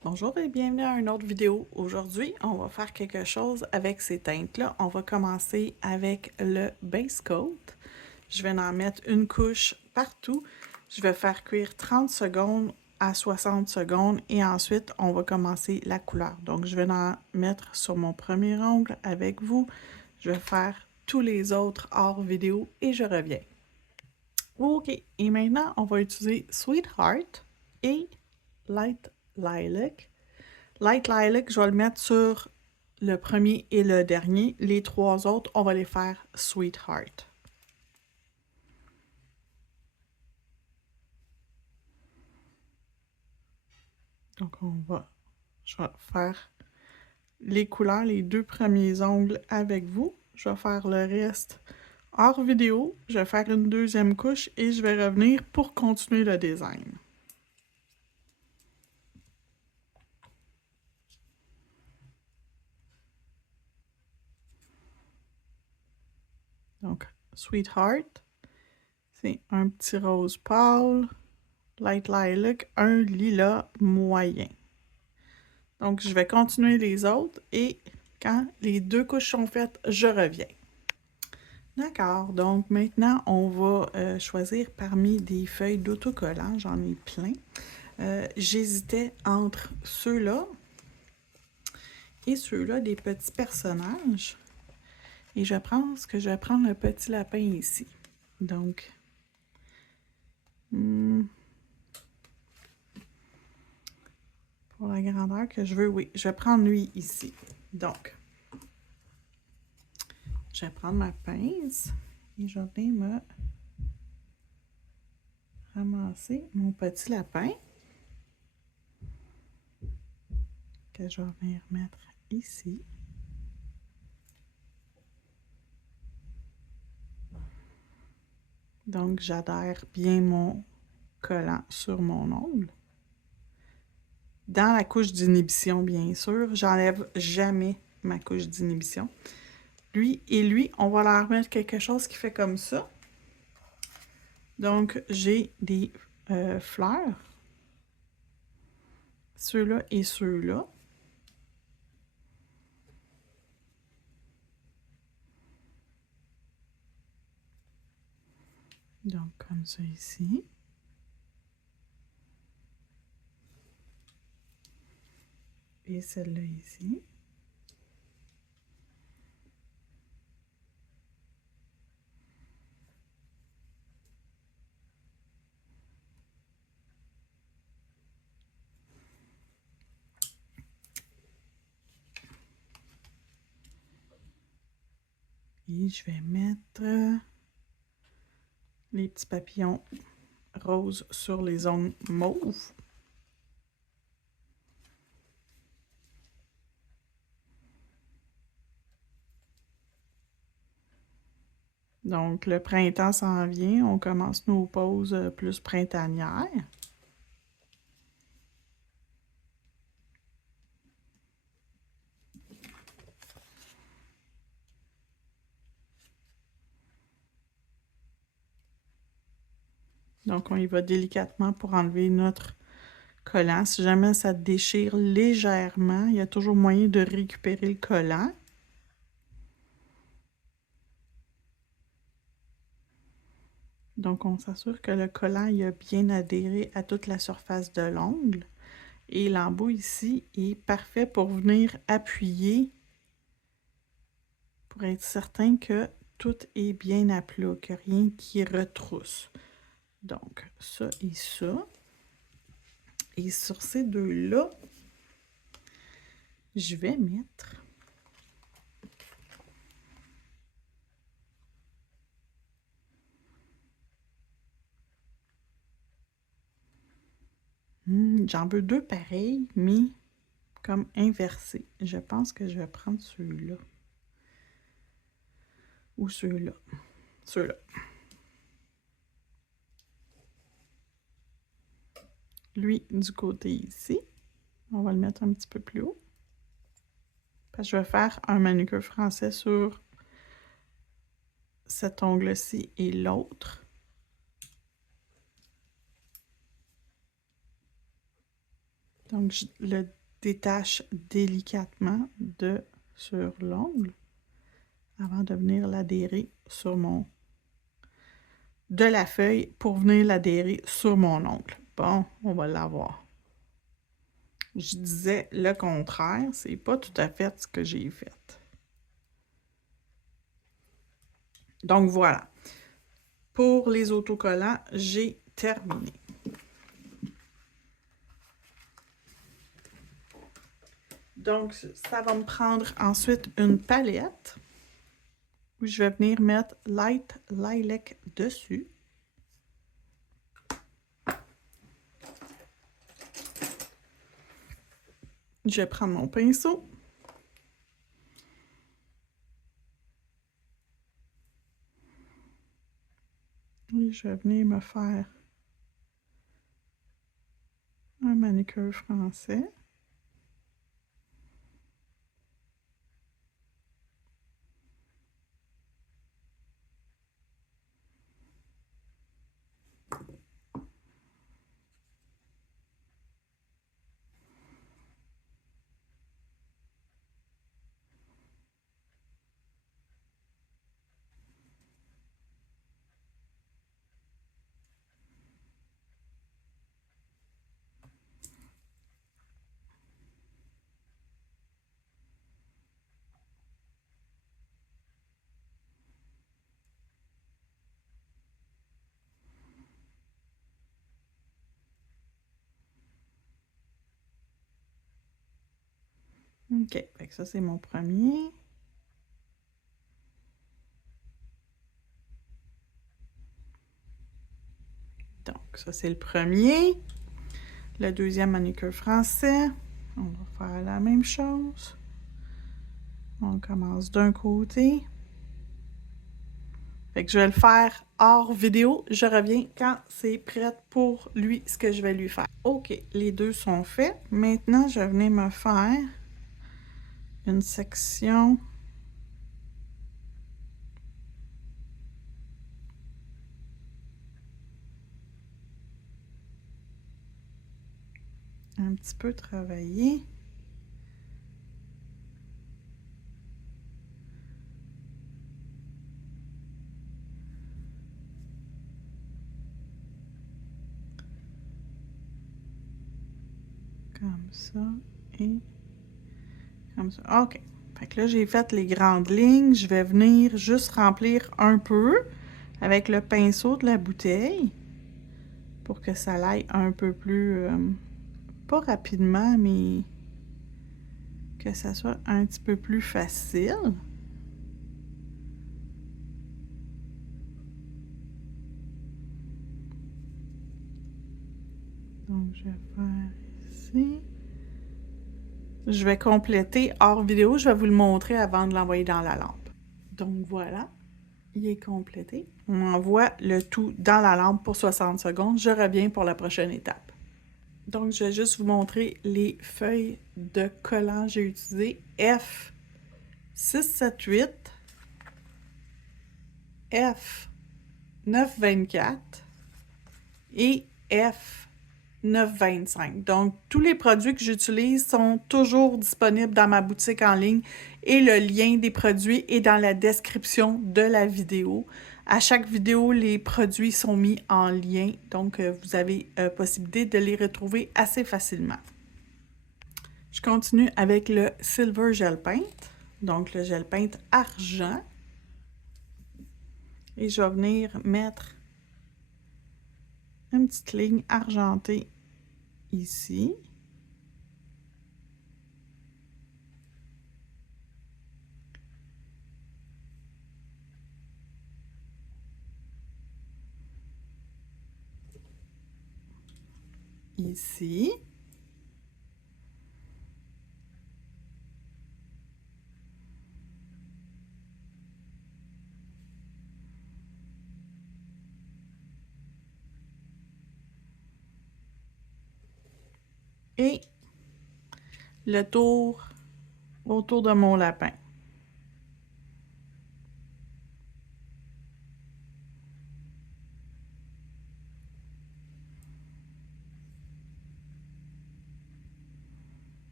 Bonjour et bienvenue à une autre vidéo. Aujourd'hui, on va faire quelque chose avec ces teintes-là. On va commencer avec le base coat. Je vais en mettre une couche partout. Je vais faire cuire 30 secondes à 60 secondes et ensuite, on va commencer la couleur. Donc, je vais en mettre sur mon premier ongle avec vous. Je vais faire tous les autres hors vidéo et je reviens. OK, et maintenant, on va utiliser Sweetheart et Light Lilac. Light Lilac, je vais le mettre sur le premier et le dernier. Les trois autres, on va les faire Sweetheart. Donc, je vais faire les couleurs, les deux premiers ongles avec vous. Je vais faire le reste hors vidéo. Je vais faire une deuxième couche et je vais revenir pour continuer le design. Donc, Sweetheart, c'est un petit rose pâle. Light Lilac, un lilas moyen. Donc, je vais continuer les autres et quand les deux couches sont faites, je reviens. D'accord, donc maintenant, on va choisir parmi des feuilles d'autocollant. J'en ai plein. J'hésitais entre ceux-là et ceux-là, des petits personnages. Et je pense que je vais prendre le petit lapin ici. Donc, pour la grandeur que je veux, oui, je vais prendre lui ici. Donc, je vais prendre ma pince et je vais me ramasser mon petit lapin que je vais venir mettre ici. Donc, j'adhère bien mon collant sur mon ongle. Dans la couche d'inhibition, bien sûr, j'enlève jamais ma couche d'inhibition. Lui et lui, on va leur mettre quelque chose qui fait comme ça. Donc, j'ai des fleurs. Ceux-là et ceux-là. Donc, comme ça ici. Et celle-là ici. Et je vais mettre les petits papillons roses sur les ongles mauves. Donc, le printemps s'en vient. On commence nos pauses plus printanières. Donc, on y va délicatement pour enlever notre collant. Si jamais ça déchire légèrement, il y a toujours moyen de récupérer le collant. Donc, on s'assure que le collant il a bien adhéré à toute la surface de l'ongle. Et l'embout ici est parfait pour venir appuyer, pour être certain que tout est bien à plat, que rien qui retrousse. Donc, ça et ça. Et sur ces deux-là, je vais mettre j'en veux deux pareils, mais comme inversés. Je pense que je vais prendre ceux-là. Ou ceux-là. Ceux-là. Lui, du côté ici. On va le mettre un petit peu plus haut. Parce que je vais faire un manucure français sur cet ongle-ci et l'autre. Donc, je le détache délicatement sur l'ongle avant de venir l'adhérer sur de la feuille pour venir l'adhérer sur mon ongle. Bon, on va l'avoir. Je disais le contraire, c'est pas tout à fait ce que j'ai fait. Donc voilà. Pour les autocollants, j'ai terminé. Donc, ça va me prendre ensuite une palette où je vais venir mettre Light Lilac dessus. Je vais prendre mon pinceau. Et je vais venir me faire un manicure français. OK, fait que ça c'est mon premier. Donc, ça c'est le premier. Le deuxième manicure français. On va faire la même chose. On commence d'un côté. Fait que je vais le faire hors vidéo. Je reviens quand c'est prêt pour lui, ce que je vais lui faire. OK, les deux sont faits. Maintenant, je vais venir me faire une section un petit peu travaillée. Comme ça et comme ça. OK. Fait que là, j'ai fait les grandes lignes. Je vais venir juste remplir un peu avec le pinceau de la bouteille pour que ça aille un peu plus, pas rapidement, mais que ça soit un petit peu plus facile. Donc, je vais faire ici. Je vais compléter hors vidéo. Je vais vous le montrer avant de l'envoyer dans la lampe. Donc, voilà. Il est complété. On envoie le tout dans la lampe pour 60 secondes. Je reviens pour la prochaine étape. Donc, je vais juste vous montrer les feuilles de collant que j'ai utilisées. F678, F924 et F925. Donc, tous les produits que j'utilise sont toujours disponibles dans ma boutique en ligne et le lien des produits est dans la description de la vidéo. À chaque vidéo, les produits sont mis en lien, donc vous avez possibilité de les retrouver assez facilement. Je continue avec le Silver Gel Paint, donc le gel paint argent. Et je vais venir mettre une petite ligne argentée ici. Ici. Et le tour autour de mon lapin.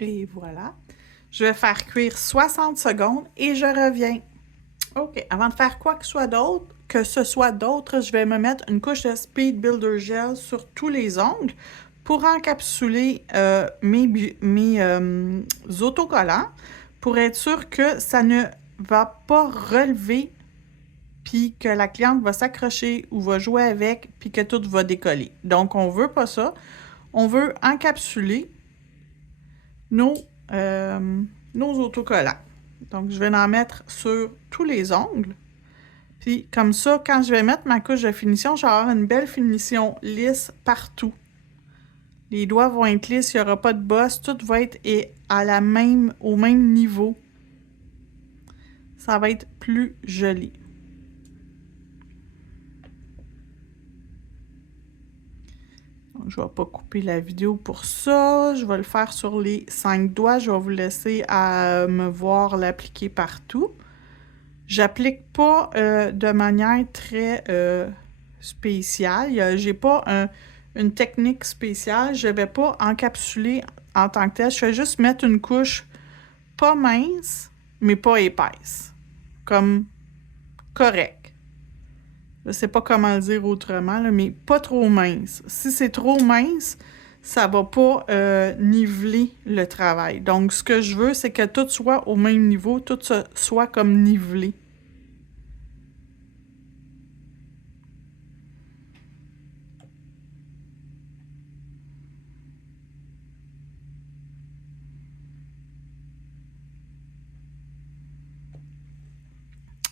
Et voilà. Je vais faire cuire 60 secondes et je reviens. OK, avant de faire quoi que ce soit d'autre, je vais me mettre une couche de Speed Builder Gel sur tous les ongles pour encapsuler mes autocollants pour être sûr que ça ne va pas relever puis que la cliente va s'accrocher ou va jouer avec puis que tout va décoller. Donc, on veut pas ça. On veut encapsuler nos autocollants. Donc, je vais en mettre sur tous les ongles. Puis, comme ça, quand je vais mettre ma couche de finition, je vais avoir une belle finition lisse partout. Les doigts vont être lisses, il n'y aura pas de bosse. Tout va être au même niveau. Ça va être plus joli. Donc, je ne vais pas couper la vidéo pour ça. Je vais le faire sur les 5 doigts. Je vais vous laisser me voir l'appliquer partout. J'applique pas de manière très spéciale. J'ai pas une technique spéciale. Je vais pas encapsuler en tant que tel. Je vais juste mettre une couche pas mince, mais pas épaisse. Comme correct. Je sais pas comment le dire autrement, là, mais pas trop mince. Si c'est trop mince, ça va pas niveler le travail. Donc, ce que je veux, c'est que tout soit au même niveau, tout soit comme nivelé.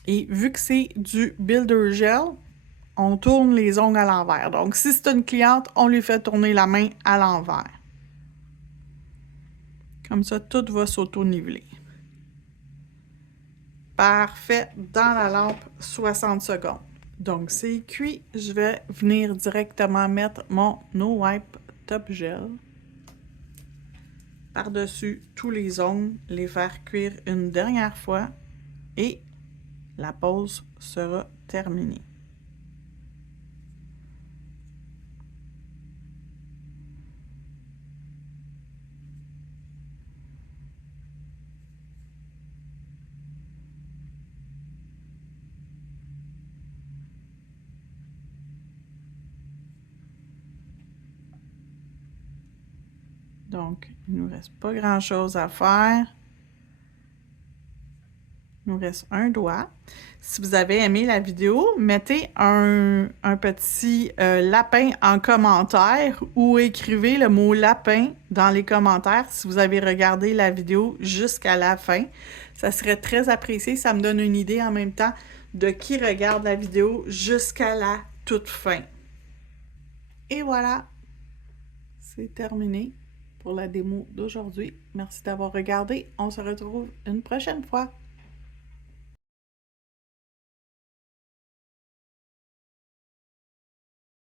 Et vu que c'est du Builder Gel, on tourne les ongles à l'envers. Donc, si c'est une cliente, on lui fait tourner la main à l'envers. Comme ça, tout va s'auto-niveler. Parfait. Dans la lampe, 60 secondes. Donc, c'est cuit. Je vais venir directement mettre mon No Wipe Top Gel par-dessus tous les ongles, les faire cuire une dernière fois et la pause sera terminée. Donc, il ne nous reste pas grand-chose à faire. Il nous reste un doigt. Si vous avez aimé la vidéo, mettez un petit lapin en commentaire ou écrivez le mot lapin dans les commentaires si vous avez regardé la vidéo jusqu'à la fin. Ça serait très apprécié. Ça me donne une idée en même temps de qui regarde la vidéo jusqu'à la toute fin. Et voilà, c'est terminé pour la démo d'aujourd'hui. Merci d'avoir regardé. On se retrouve une prochaine fois.